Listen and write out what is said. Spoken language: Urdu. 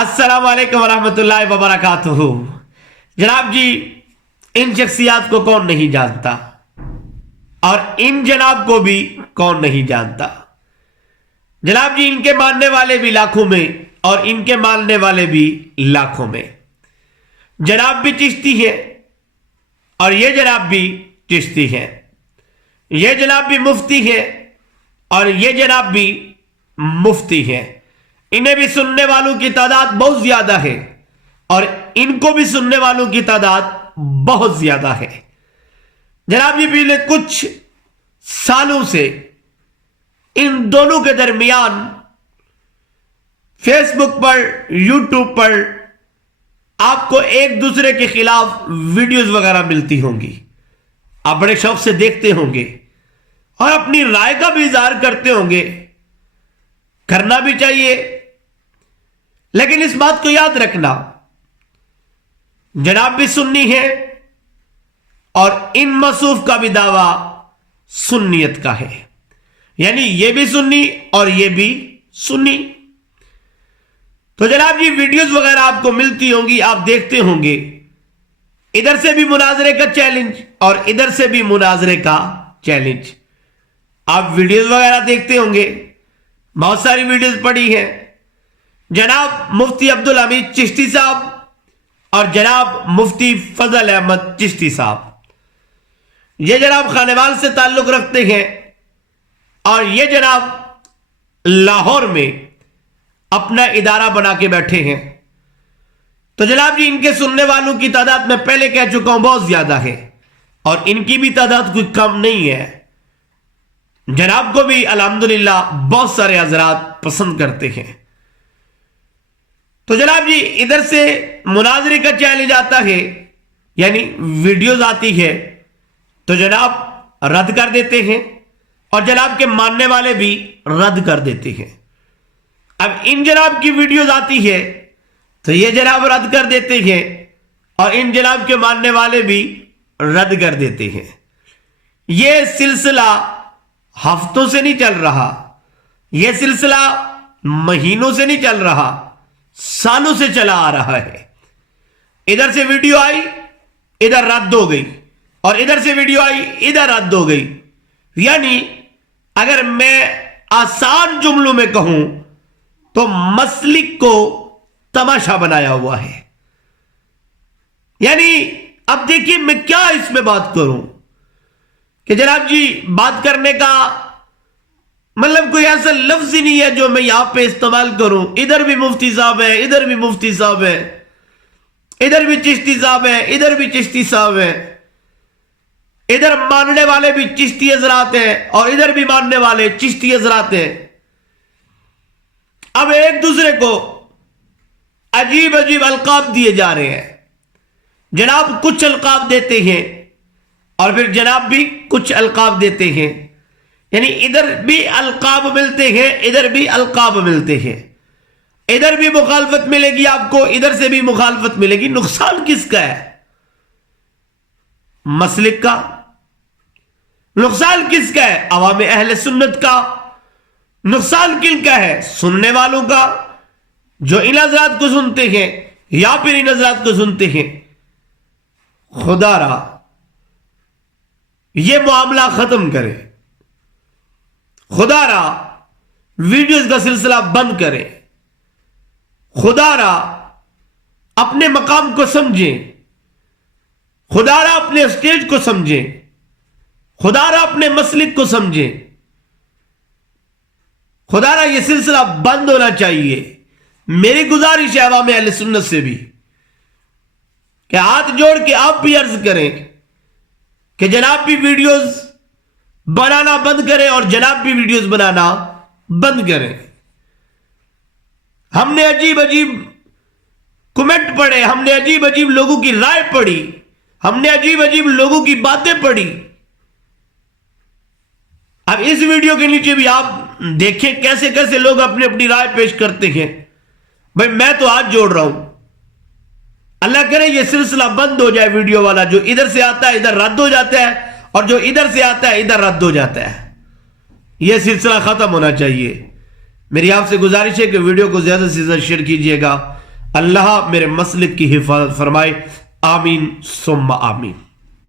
السلام علیکم ورحمۃ اللہ وبرکاتہ۔ جناب جی، ان شخصیات کو کون نہیں جانتا اور ان جناب کو بھی کون نہیں جانتا۔ جناب جی، ان کے ماننے والے بھی لاکھوں میں اور ان کے ماننے والے بھی لاکھوں میں۔ جناب بھی چشتی ہے اور یہ جناب بھی چشتی ہے، یہ جناب بھی مفتی ہے اور یہ جناب بھی مفتی ہے۔ انہیں بھی سننے والوں کی تعداد بہت زیادہ ہے اور ان کو بھی سننے والوں کی تعداد بہت زیادہ ہے۔ جناب جی، پچھلے کچھ سالوں سے ان دونوں کے درمیان فیس بک پر، یوٹیوب پر آپ کو ایک دوسرے کے خلاف ویڈیوز وغیرہ ملتی ہوں گی۔ آپ بڑے شوق سے دیکھتے ہوں گے اور اپنی رائے کا بھی اظہار کرتے ہوں گے، کرنا بھی چاہیے، لیکن اس بات کو یاد رکھنا، جناب بھی سنی ہے اور ان مصوف کا بھی دعویٰ سنیت کا ہے، یعنی یہ بھی سنی اور یہ بھی سنی۔ تو جناب جی، ویڈیوز وغیرہ آپ کو ملتی ہوں گی، آپ دیکھتے ہوں گے، ادھر سے بھی مناظرے کا چیلنج اور ادھر سے بھی مناظرے کا چیلنج۔ آپ ویڈیوز وغیرہ دیکھتے ہوں گے، بہت ساری ویڈیوز پڑی ہیں۔ جناب مفتی عبدالحمید چشتی صاحب اور جناب مفتی فضل احمد چشتی صاحب، یہ جناب خانوال سے تعلق رکھتے ہیں اور یہ جناب لاہور میں اپنا ادارہ بنا کے بیٹھے ہیں۔ تو جناب جی، ان کے سننے والوں کی تعداد میں پہلے کہہ چکا ہوں بہت زیادہ ہے اور ان کی بھی تعداد کوئی کم نہیں ہے۔ جناب کو بھی الحمدللہ بہت سارے حضرات پسند کرتے ہیں۔ تو جناب جی، ادھر سے مناظرے کا چیلنج آتا ہے، یعنی ویڈیوز آتی ہے تو جناب رد کر دیتے ہیں اور جناب کے ماننے والے بھی رد کر دیتے ہیں۔ اب ان جناب کی ویڈیوز آتی ہے تو یہ جناب رد کر دیتے ہیں اور ان جناب کے ماننے والے بھی رد کر دیتے ہیں۔ یہ سلسلہ ہفتوں سے نہیں چل رہا، یہ سلسلہ مہینوں سے نہیں چل رہا، سالوں سے چلا آ رہا ہے۔ ادھر سے ویڈیو آئی، ادھر رد ہو گئی، اور ادھر سے ویڈیو آئی، ادھر رد ہو گئی۔ یعنی اگر میں آسان جملوں میں کہوں تو مسلک کو تماشا بنایا ہوا ہے۔ یعنی اب دیکھیے میں کیا اس میں بات کروں کہ جناب جی، بات کرنے کا مطلب کوئی ایسا لفظ ہی نہیں ہے جو میں یہاں پہ استعمال کروں۔ ادھر بھی مفتی صاحب ہیں، ادھر بھی مفتی صاحب ہیں، ادھر بھی چشتی صاحب ہیں، ادھر بھی چشتی صاحب ہیں، ادھر ماننے والے بھی چشتی حضرات ہیں اور ادھر بھی ماننے والے چشتی حضرات ہیں۔ اب ایک دوسرے کو عجیب عجیب القاب دیے جا رہے ہیں۔ جناب کچھ القاب دیتے ہیں اور پھر جناب بھی کچھ القاب دیتے ہیں، یعنی ادھر بھی القاب ملتے ہیں، ادھر بھی القاب ملتے ہیں۔ ادھر بھی مخالفت ملے گی آپ کو، ادھر سے بھی مخالفت ملے گی۔ نقصان کس کا ہے؟ مسلک کا۔ نقصان کس کا ہے؟ عوام اہل سنت کا۔ نقصان کن کا ہے؟ سننے والوں کا، جو ان حضرات کو سنتے ہیں یا پھر ان حضرات کو سنتے ہیں۔ خدا را یہ معاملہ ختم کرے، خدا را ویڈیوز کا سلسلہ بند کرے، خدا را اپنے مقام کو سمجھیں، خدا را اپنے اسٹیج کو سمجھیں، خدا را اپنے مسلک کو سمجھیں۔ خدا را یہ سلسلہ بند ہونا چاہیے۔ میری گزارش ہے عوام اہل سنت سے بھی کہ ہاتھ جوڑ کے آپ بھی عرض کریں کہ جناب بھی ویڈیوز بنانا بند کریں اور جناب بھی ویڈیوز بنانا بند کریں۔ ہم نے عجیب عجیب کمنٹ پڑھے، ہم نے عجیب عجیب لوگوں کی رائے پڑھی، ہم نے عجیب عجیب لوگوں کی باتیں پڑھی۔ اب اس ویڈیو کے نیچے بھی آپ دیکھیں کیسے کیسے لوگ اپنی اپنی رائے پیش کرتے ہیں۔ بھائی میں تو ہاتھ جوڑ رہا ہوں، اللہ کرے یہ سلسلہ بند ہو جائے، ویڈیو والا جو ادھر سے آتا ہے ادھر رد ہو جاتا ہے اور جو ادھر سے آتا ہے ادھر رد ہو جاتا ہے۔ یہ سلسلہ ختم ہونا چاہیے۔ میری آپ سے گزارش ہے کہ ویڈیو کو زیادہ سے زیادہ شیئر کیجئے گا اللہ میرے مسلک کی حفاظت فرمائے، آمین ثم آمین۔